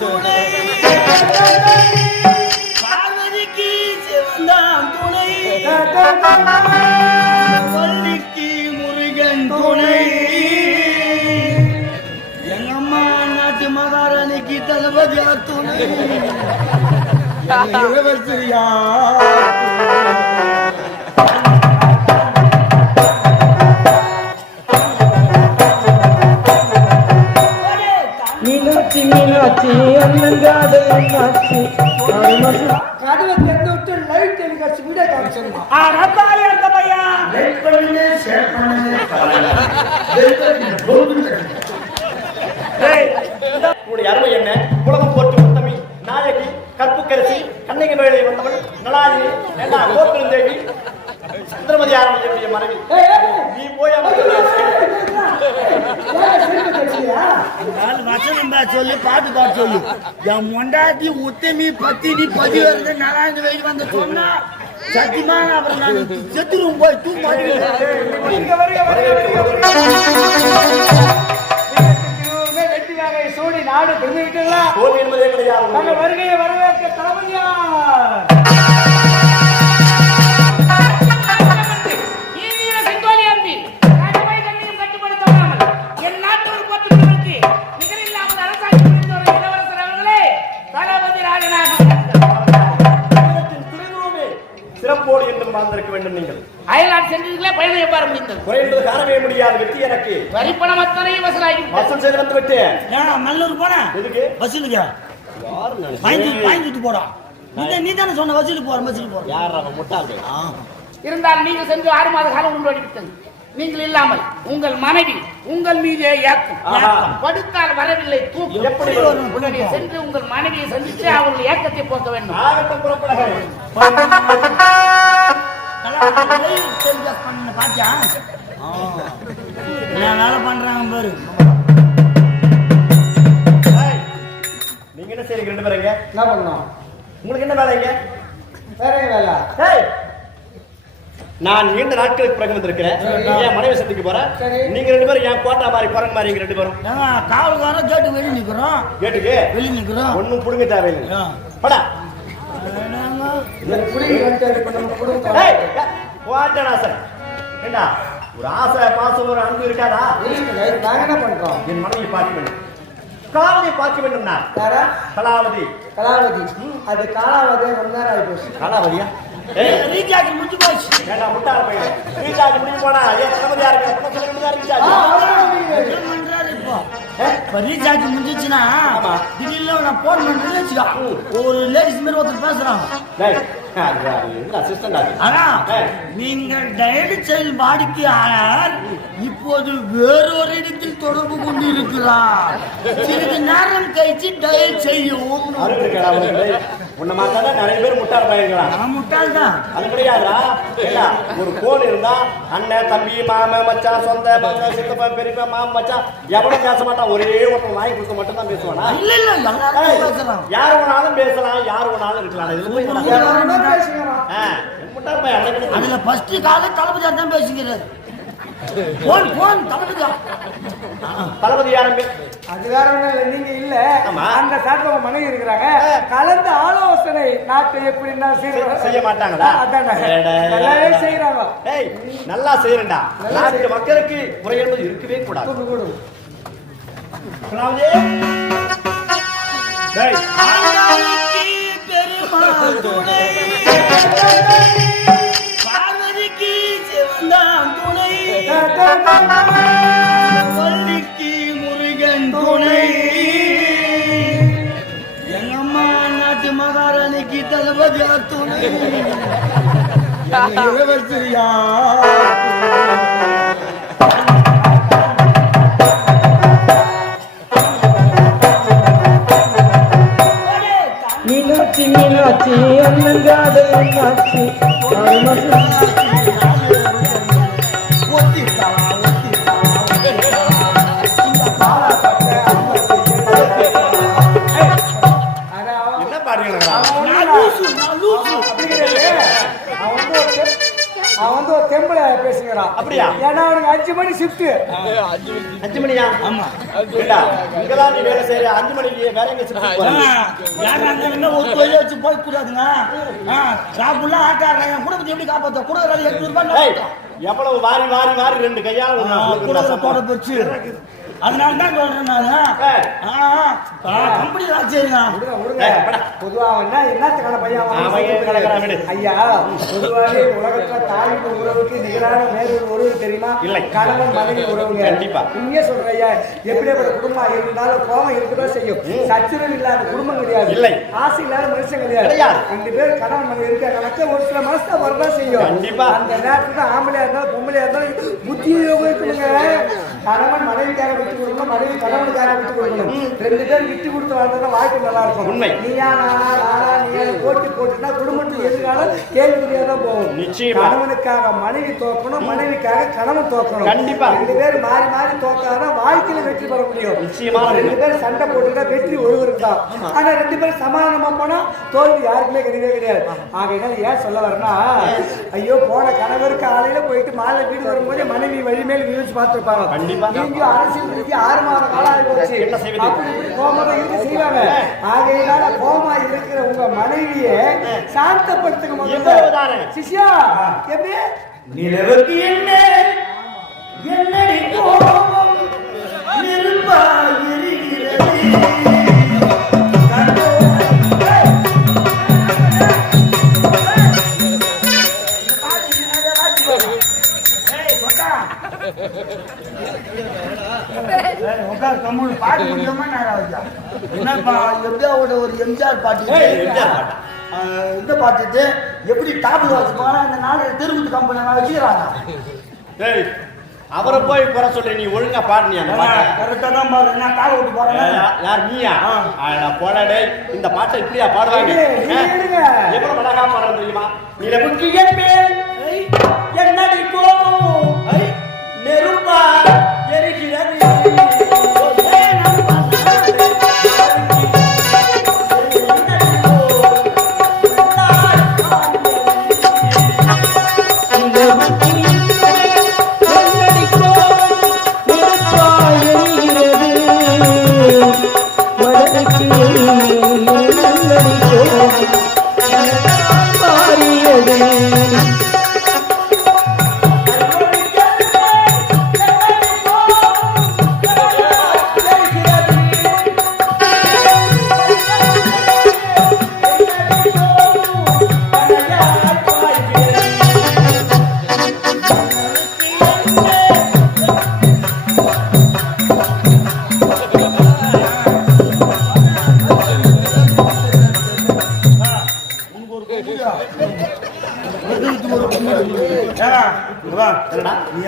துணை, பார்வதிக்கு சிவந்தான் துணை, வள்ளிக்கு முருகன் துணை, எங்க அம்மா நாட்டு மகாராணிக்கு தளபதியா துணை, இளவரசியா மீனாட்சி மீனாட்சி அண்ணங்காத மீனாட்சி கதவை திறந்து விட்டு லைட் டெலிகாஸ்ட் வீடியோ காமிச்சிருந்தோம். ரத்தாலி அந்த பையன் லைக் பண்ணுங்க, ஷேர் பண்ணுங்க. உங்களுடைய அருமை என்ன? உலகம் போற்று உத்தமி, நாயகி, கற்புக்கரசி, கண்ணகி வேலை வந்தவள், நலாயினி, ஏண்டா கோக்குலம் தேவி, சந்திரமதி ஆரம்பிய மனைவி. நீ போய் சொல்லி பாட்டு பாட்டு சொல்லு. என் மொண்டாட்டி உத்தமி பத்தினி பதி வருது நாராயண வேலி வந்து சொன்னா சத்தியமா அப்புறம் நான் செத்துரும் போய் வெற்றியாக சூடி நாடு தெரிஞ்சுக்கிட்டீங்களா? தோல்வி என்பதே கிடையாது. தங்கள் வருகையை வரவேற்க தளபதியார் சிறப்போடு என்றும் வாழ்ந்திருக்க வேண்டும். நீங்கள் அயல்நாடு சென்றீர்களே, பயணம் எவ்வாறு முடிந்தது? குறைந்தது காணவே முடியாது. வெற்றி எனக்கு வரிப்பணம் அத்தனையும் வசூலாகி வசூல் செய்து வந்து விட்டேன். மல்லூர் போன எதுக்கு? வசூலுக்கு வாங்கிட்டு போடா. நீ தானே சொன்ன வசூலுக்கு போற வசூலுக்கு போற. யார் அவன் முட்டாள்? இருந்தால் நீங்கள் சென்று 6 மாத காலம் உண்டோடிவிட்டது. நீங்கள் இல்லாமல் உங்கள் மனைவி உங்கள் மீதே ஏக்கம் படுத்தால் வரவில்லை தூக்கம். எப்படி உடனே சென்று உங்கள் மனைவியை சந்தித்து அவர்கள் ஏக்கத்தை போக்க வேண்டும். பாத்தியா வேலை பண்றாங்க பாரு. நீங்க என்ன செய்றீங்க ரெண்டு பேருங்க? என்ன பண்ணோம்? உங்களுக்கு என்ன வேலைங்க? வேற வேலை. நான் நீண்ட நாட்களுக்கு பிறகு வந்திருக்கிறேன். என் மனைவி சந்திக்க போறேன். நீங்க ரெண்டு பேரும் என் கோட்டா மாதிரி குரங்கு மாதிரி ரெண்டு பேரும் காவல்காரன் கேட்டு வெளியே நிக்கிறோம். கேட்டுக்கு வெளியே நிக்கிறோம். ஒன்னும் புடுங்க தேவையில்லை. படா ஒரு ஆசை பாசம் ஒரு அன்பு இருக்காதா? நாங்க என்ன பண்றோம்? என் மனைவி பார்க்க வேண்டும். கலாவதியை பார்க்க வேண்டும். நான் கலாவதி கலாவதி அது காலாவதி ரொம்ப நேரம் ஆகி போச்சு. கலாவதியா? ரீசார்ஜ் முடிஞ்சு போச்சு. ஏண்டா முட்டாள் பையன், ரீசார்ஜ் முடிஞ்சு போனா ஏன் தளபதியா இருக்க? இப்போ ரீசார்ஜ் முடிஞ்சிச்சுன்னா திடீர்னு நான் போன் பண்ணுறேன்னு வச்சுக்கா ஒரு லேடிஸ் மாதிரி ஒருத்தர் பேசுறாங்க. நீங்கள் டயல் செயல்பாடுக்கு ஆனார் இப்போது வேறொரு இடத்தில் தொடர்பு கொண்டு இருக்கிறார். சிறிது நேரம் கழிச்சு டயல் செய்யும். உன்ன மாத்தாதான் நிறைய பேர் முட்டாள் பையங்களா? முட்டாள் தான். அது கிடையாதுடா. ஒரு போன் இருந்தா அண்ணன் தம்பி மாமன் மச்சான் சொந்த சித்தப்பா பெரியப்பா மாமன் மச்சான் எவனும் பேச மாட்டான். ஒரே ஒருத்தன் வாங்கி கொடுக்க மட்டும் தான் பேசுவானா? இல்ல இல்ல எல்லாரும் பேசலாம். யார் வேணாலும் பேசலாம், யார் வேணாலும் இருக்கலாம். முட்டாள் பையன். அதுல ஃபர்ஸ்ட் காலை தளபதியா தான் பேசுகிறாரு. போன் போன் தளபதியா தளபதி யாரும் அது வேற ஒண்ணு இல்லை. நீங்க இல்ல அந்த சாப்பிட மனைவி இருக்கிறாங்க. கலந்து ஆலோசனை நாட்டை எப்படின்னா செய்ய மாட்டாங்களா? நல்லாவே செய்யறாங்க. நல்லா செய்யறா. நாட்டு மக்களுக்கு முறை என்பது இருக்கவே கூடாது. பார்வதிக்கு சிவந்தான் துணை, வள்ளிக்கு முருகன் துணை, எங்க அம்மா நாட்டு மகாராணிக்கு தளபதியா துணை, இளவரசியா மீனாட்சி மீனாட்சி அண்ணங்காத மீனாட்சி தெம்புல பேசுகிறான். அப்படியா? ஏன்னா அவனுக்கு 5 மணி ஷிஃப்ட். 5 மணியா? ஆமா. ஏண்டா, இங்கதான் நீ வேலை செய்யற 5 மணிக்கு வேற எங்க shift போற? யாரா இருந்தாலும் ஒரு தொழில் வச்சு போய் கூடாதுங்க. சாப்பிடலாம் ஆட்டாடுறேன். என் குடும்பத்தை எப்படி காப்பாற்ற? கொடுக்குறாரு 800 ரூபாய். எவ்வளவு வாரி வாரி வாரி 2 கையால கூட போச்சு. அதனால தான் சொல்றேன் கம்பெனி சரிங்க. பொதுவா என்னத்துக்கான பையன் ஐயா, பொதுவாகவே உலகத்துல தாயின் உறவுக்கு நிகரான வேறொரு உறவு தெரியுமா? இல்லை. கணவன் மனைவி உறவுங்க. கண்டிப்பா. உண்மையே சொல்றேன் ஐயா, எப்படியாப்பட்ட குடும்பம் இருந்தாலும் கோபம் இருக்கதான் செய்யும். சச்சுரல் இல்லாத குடும்பம் கிடையாது. இல்லை. ஆசை இல்லாத மனுஷன் கிடையாது. 2 பேர் கணவன் மனைவி இருக்காங்க, ஒரு சில மனசு வரதான் செய்யும். கண்டிப்பா. அந்த நேரத்துல ஆம்பளையா இருந்தாலும் பொம்பளையா இருந்தாலும் புத்தியை உபயோகிக்கணுங்க. கணவன் மனைவிக்காக விட்டு கொடுக்கணும், மனைவி கணவனுக்காக விட்டு கொடுக்கணும். 2 பேர் விட்டு கொடுத்து வாழ்ந்தா வாழ்க்கை நல்லா இருக்கும். உண்மை. நீயா நானா நானா நீ போட்டி போட்டுனா குடும்பத்துக்கு எதிர்காலம் கேள்விக்குறியா தான் போகும். நிச்சயமா. கணவனுக்காக மனைவி தோக்கணும், மனைவிக்காக கணவன் தோக்கணும். கண்டிப்பா. 2 பேர் மாறி மாறி தோக்காதான் வாழ்க்கையில வெற்றி பெற முடியும். நிச்சயமா. 2 பேர் சண்டை போட்டுட்டா வெற்றி ஒருவருக்கு தான். ஆனா 2 பேரும் சமாதானமா போனா தோல்வி யாருக்குமே கிடையவே கிடையாது. ஆகையினால ஏன் சொல்ல வரேன்னா, ஐயோ போன கணவருக்கு காலையில போயிட்டு மாலை வீடு வரும்போது மனைவி வழி மேல் விழிச்சு பார்த்துருப்பாங்க. கண்டிப்பா. நீங்க அரசியல் ரீதி 6 மாத காலம் ஆகி போச்சு. என்ன செய்வது? அப்படி இப்படி கோபமா இருக்க செய்வாங்க. ஆகையினால கோபமா இருக்கிற உங்க மனைவியை சாந்தப்படுத்துங்க முதல்ல. சிஷ்யா எப்படி நிலவுக்கு என்ன என்னடி கோபம் நெருப்பாய் எரிகிறது. பாட்டு முடியாம என்னப்பா எப்படியா ஒரு எம்ஜிஆர் பாட்டு இந்த பாட்டு எப்படி டாப்ல வச்சுப்பாங்க இந்த நாள் திருப்பதி கம்பெனி வச்சுக்கிறாங்க. அவரை போய் குறை சொல்ற, நீ ஒழுங்கா பாடுனியா? கரெக்டா தான் பாரு, நான் காலை விட்டு போறேன். யார் நீயா? போடடே, இந்த பாட்டை இப்படியா பாடுவாங்க? எவ்வளவு அழகா பாடுறது தெரியுமா? நிலவுக்கு என் மேல் என்னடி கோபம் நெருப்பா எரிகிறது.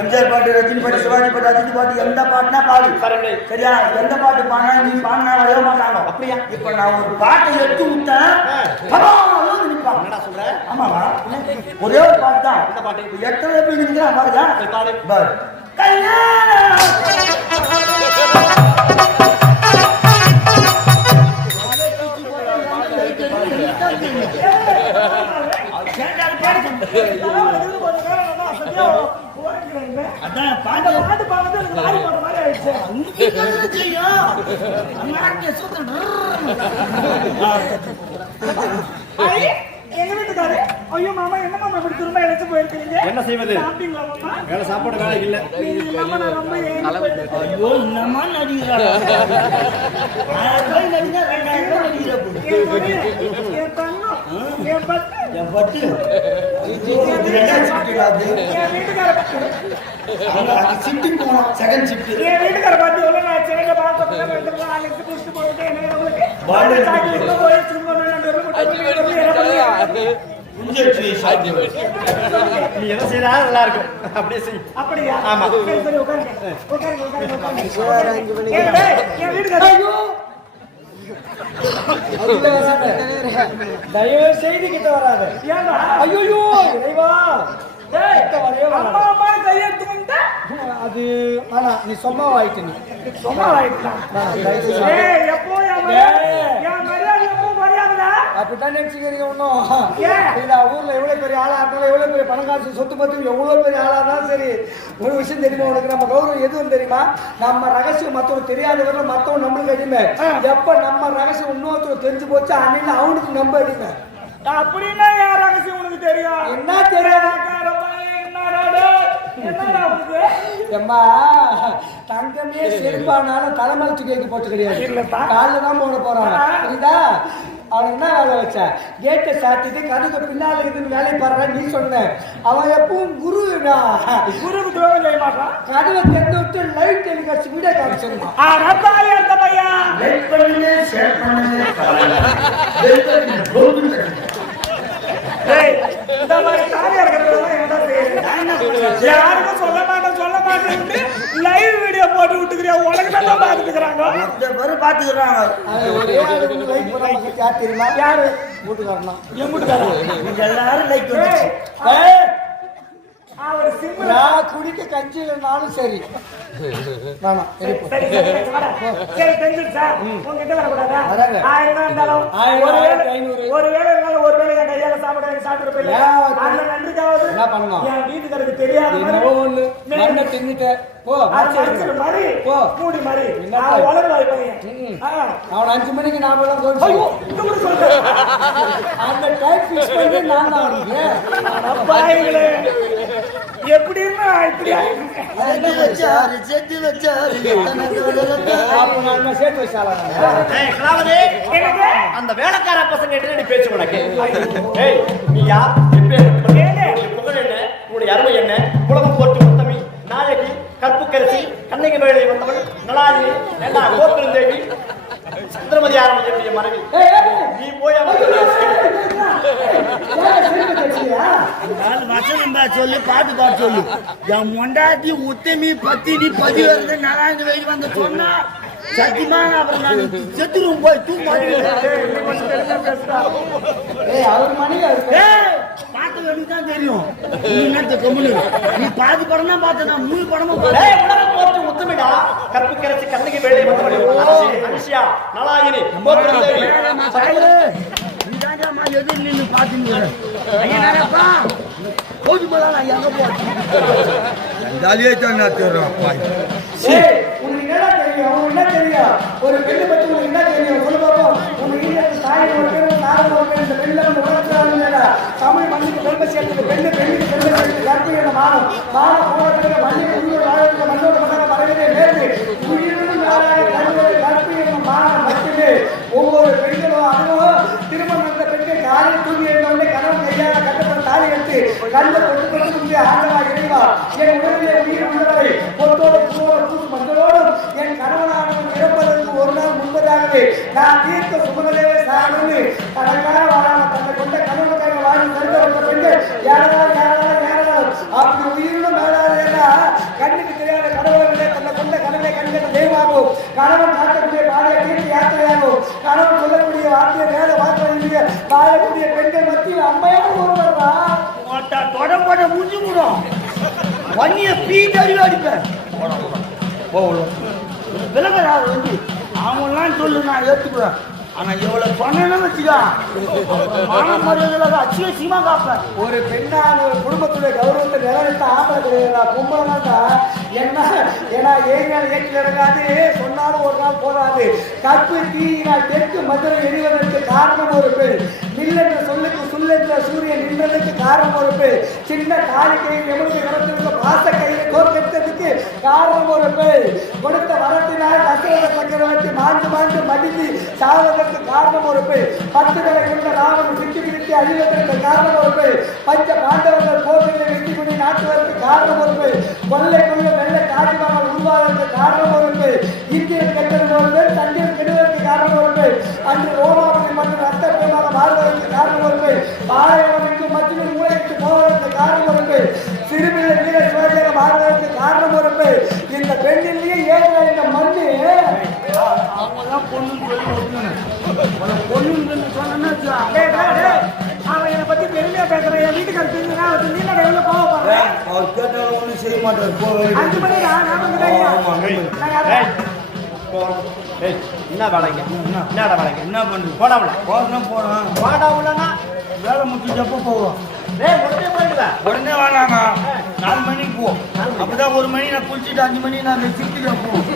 எம்ஜிஆர் பாட்டு, ரஜினி பாட்டு, சிவாஜி பாட்டு, அஜித் பாட்டு, எந்த பாட்டுனா பாடு. சரியா? எந்த பாட்டு பாடினா நீ பாடினா வரைய மாட்டாங்க. அப்படியா? இப்ப நான் ஒரு பாட்டை எடுத்து விட்டேன், என்னடா சொல்ற? ஆமாவா? ஒரே ஒரு பாட்டு தான். இந்த பாட்டு எத்தனை பேர் இருக்கிறா பாருங்க. பாடு பாரு. அதான் பாட்டு பாட்டு பாடுறது எனக்கு வாய் போட்ட மாதிரி ஆயிடுச்சு. எங்க வீட்டுக்காரு, ஐயோ மாமா என்ன மாமா இப்படி திரும்ப இழைச்சு போயிருக்கீங்க? என்ன செய்வது? வேலை சாப்பாடு வேலை இல்ல. ஐயோ என்னமா நடிக்கிறாரா? 1000 ரூபாய் நடிச்சா 2000 ரூபாய் நடிக்கிறாரு. என் பட்டு ஷிஃப்டிங் போனோம், செகண்ட் ஷிஃப்ட். என் வீட்டுக்கார பார்த்து எவ்வளோ நான் செகண்ட்ல பார்த்து நாளைக்கு குடிச்சு போட்டு என்ன உங்களுக்கு போய் சும்மா நீ என்ன செய்யறா நல்லா இருக்கும். அப்படியே செய். அப்படியா? ஆமா. சரி உட்காருங்க. என் வீட்டுக்கார தயவு செய்து கிட்ட வராது. ஐயோ இறைவா, அது ஆனா நீ சொம்மா ஆயிட்டு, நீ சொம்மா ஆயிட்டு. எப்போ மரியாதை எப்போ மரியாதை அப்படித்தான் நினைச்சுக்கிறீங்க ஒன்றும் ஏன்? இல்ல ஊர்ல எவ்வளவு பெரிய ஆளா இருந்தாலும் எவ்வளவு பெரிய பணக்காசு சொத்து பத்து எவ்வளவு பெரிய ஆளா இருந்தாலும் சரி ஒரு விஷயம் தெரியுமா உனக்கு நம்ம கௌரவம் எதுவும் தெரியுமா நம்ம ரகசியம் மத்தவங்க தெரியாதவரை மத்தவங்க நம்மளுக்கு அடிமை எப்ப நம்ம ரகசியம் இன்னொருத்தர் தெரிஞ்சு போச்சு அன்னைக்கு அவனுக்கு நம்ப அடிமை அப்படின்னா யார் ரகசியம் உனக்கு தெரியும்? என்ன தெரியாது என்னடா உனக்கு? எம்மா தங்கமே செருப்பானாலும் தலைமையில தூக்கி போட்டு கிடையாது காலில் தான் போட போறாங்க புரியுதா அவன் என்ன வேலை வச்ச கேட்டை சாத்திட்டு கதுக்கு பின்னால இருக்குன்னு வேலை பாடுற நீ சொன்ன அவன் எப்பவும் குருடா குருக்கு துரோகம் செய்ய மாட்டான். கதவை திறந்து விட்டு லைட் டெலிகாஸ்ட் வீடியோ காமிச்சிருந்தான் ரத்தாளி அந்த பையன் லைக் பண்ணுங்க ஷேர் பண்ணுங்க பெல் பட்டன் போடுங்க. டேய், இந்த மாதிரி தாலியா இருக்கிறதெல்லாம் என்ன செய்யுது? யாருக்கும் சொல்ல மாட்டேன் லைவ் வீடியோ போட்டு விட்டுக்கிறியா? உனக்கு தான் பாத்துக்கிறாங்க. இந்த பேரு பாத்துக்கிறாங்க. ஒரே ஆளுக்கு லைட் பண்ண யார் தெரியுமா? யாரு? வீட்டுக்காரனா என் வீட்டுக்காரன். நீங்க எல்லாரும் லைக் வந்துச்சு. அவர் சிம்பிள். நான் குடிக்க கஞ்சி இல்லைனாலும் சரி வேணாம் சரி தெரிஞ்சிருச்சா? உங்ககிட்ட வரக்கூடாதா? வராங்க. 1000 தான் இருந்தாலும் 1000, 500. ஒருவேளை இருந்தாலும் ஒருவேளை என் கையால சாப்பிட்டு போயிடல. ஏன்? அந்த நன்றிக்காவது என்ன பண்ணணும்? என் வீட்டுக்காரருக்கு தெரியாத என்னவோ ஒண்ணு மண்ணை தின்னுட்ட போ மாதிரி போ. மூடி மாதிரி என்ன வளருவாய் பையன். அவன் 5 மணிக்கு நாம எல்லாம் கோச்சு ஐயோ, இது கூட சொல்றேன். அந்த டைப் ஃபிக்ஸ் பண்ணி நான் தான் அவனுக்கு அப்பாயிகளே, எப்படி இருந்தா இப்படி செத்து வச்சாரு எத்தனை தடவை அப்ப நான் சேர்த்து வச்சாலும் ஏய், கலாவதி, எனக்கு அந்த வேலைக்கார பசங்க கிட்ட நீ பேச்சு உனக்கு. ஏய், நீ யார்? எப்பேற்பட்ட புகழ் என்ன? உன்னுடைய அருமை என்ன? உலகம் போட்டு முத்தமி, நாயகி, கற்புக்கரசி, கண்ணகி வேலை வந்தவள், நலாயி, ஏண்டா கோப்பெருந்தேவி, சந்திரமதி ஆரம்பிச்சிருக்கிய மனைவி. நீ போய் வசனம் சொல்லு பாட்டு பாட்டு சொல்லு என் மொண்டாட்டி உத்தமி பத்தினி பதி வருது நாலாயிரம் வெயில் வந்து சொன்னா சத்தியமா அப்புறம் நான் செத்துருவோம் போய் அவர் மணி பார்த்து வேணும்தான் தெரியும் நீ என்னத்த கம்முனு நீ பாதி படம் தான் பார்த்த நான் 3 படமும் ஏய், உலகம் போட்டு முத்தமிடா, கற்புக்கரசி, கண்ணகி வேலை வந்தவள், அனுஷியா, நலாயினி, கோப்பெருந்தேவி. நீதான்மா எதிர் நின்று பாத்துப்பா போது போதா நான் எங்க போட்டேன் ஜாலியே தான் தெரியும் உனக்கு என்ன தெரியும்? அவனுக்கு என்ன தெரியும்? ஒரு பெண்ணை பத்தி உனக்கு என்ன தெரியும்? சொல்லு பாப்போம். உங்க வீட்டுல தாய் ஒரு பேர் நாரம் ஒரு பேர் இந்த பெண்ணில் வந்து உலகத்துல தமிழ் மண்ணுக்கு பெருமை சேர்த்து பெண்ணுக்கு பெருமை சேர்த்து கற்பிக்கிற மானம் போனதுக்கு மண்ணில் உயிர் வாழ்க்கை மண்ணோட மகன மறைவதே நேர்ந்து உயிரினும் மேலாக கற்பிக்கிற மானம் மட்டுமே ஒவ்வொரு பெண்களும் அதுவும் திருமணம் நடந்த பெண்கள் காலையில் தூங்கி எழுந்தவுடனே கணவன் கையால கட்டப்பட்ட தாலி எடுத்து கண்ட கொண்டு முடிய ஆண்டவா இறைவா என் உடலிலே உயிர் உள்ளவரை பொட்டோடு பூவோடு பூ மஞ்சளோடும் என் கணவனானவன் இறப்பதற்கு ஒரு நாள் முன்பதாகவே நான் தீர்க்க சுமகலேவே சாகணும்னு தனக்காக வாழாம தன்னை கொண்ட கணவனுக்காக வாழி தடுக்கப்பட்ட பெண்கள் யாராலும் அப்படி உயிரினும் மேலாதேனா கண்ணுக்கு தெரியாத கடவுளர்களே தன்னை கொண்ட கணவனை கண்கிட்ட தெய்வமாகவும் கணவன் காட்டக்கூடிய பாதையை தீர்த்து யாத்திரையாகவும் கணவன் சொல்லக்கூடிய வார்த்தையை வேலை வார்த்தை வாழக்கூடிய பெண்கள் மத்தியில் அம்மையான ஒருவர்தான் தொடப்பட முடிஞ்சு விடும் வன்னிய பீட்டறிவு அடிப்பேன் விலகராது வந்து அவங்களாம் சொல்லு நான் ஏற்றுக்குவேன் ஆனா எவ்வளவு பண்ணணும்னு வச்சுக்கா அச்சியமா காப்பேன் ஒரு பெண்ணான ஒரு குடும்பத்துடைய கௌரவத்தை நிலைநிறுத்த ஆம்பளை கிடையாதா பொம்பளைனாட்டா என்ன ஏன்னா ஏறினால் ஏற்றில் இறங்காது சொன்னாலும் ஒரு நாள் போதாது கற்பு தீயினால் தெற்கு மதுரை எரிவதற்கு காரணம் ஒரு பெண் நில்லென்ற சொல்லுக்கு சொல்லென்ற சூரியன் நின்றதுக்கு காரணம் ஒரு பெண் சின்ன காலி கையில் எவ்வளவு கடத்திருக்க பாச கையை கோர்க்கெடுத்ததுக்கு காரணம் ஒரு பெண் கொடுத்த வரத்தினால் தசரத சக்கரவர்த்தி மாண்டு மடித்து சாவதற்கு காரணம் ஒரு பெண் 10 தலை கொண்ட ராவன் விட்டு அழிவதற்கு காரணம் ஒரு பெண் பஞ்ச பாண்டவர்கள் போர்களை வெற்றி கொண்டு நாட்டுவதற்கு காரணம் ஒரு பெண் கொள்ளை வெள்ளை காட்டுவாமல் உருவாவதற்கு காரணம் ஒரு பெண் இந்தியன் கெட்டது ஒரு பெண் தண்ணீர் கெடுவதற்கு காரணம் ஒரு பெண் அன்று ரோமாபுரி மற்றும் ரத்தப்பயமாக மாறுவதற்கு காரணம் ஒரு பெண் பாளையவனுக்கு மத்தியில் மூளைக்கு போவதற்கு காரணம் ஒரு பெண் சிறுபிள்ளை வீர சுவாதியாக மாறுவதற்கு காரணம் ஒரு பெண் இந்த பெண்ணிலேயே ஏழை இந்த மண்ணு அவங்கதான் பொண்ணு பொண்ணு சொன்னா அவன் என்னை பத்தி பெருமையா பேசுறேன். என் வீட்டுக்காரர் தெரிஞ்சுனா அவர் நீல எவ்வளவு கோவப்படுறேன். அவர் கேட்டாலும் ஒன்றும் செய்ய மாட்டார் 5 மணி நான் வந்துட்டேன். ஏய், என்ன வேலைங்க என்னடா வேலைங்க என்ன பண்ணுது போடாமல போறோம் போறோம் போடாமலன்னா வேலை முடிச்சப்போ போவோம் டேய் உடனே போயிடுவேன் உடனே வேணாங்க 4 மணிக்கு போ அப்பதான் 1 மணி நான் குளிச்சுட்டு 5 மணி நான் சிக்கிட்டு போவோம்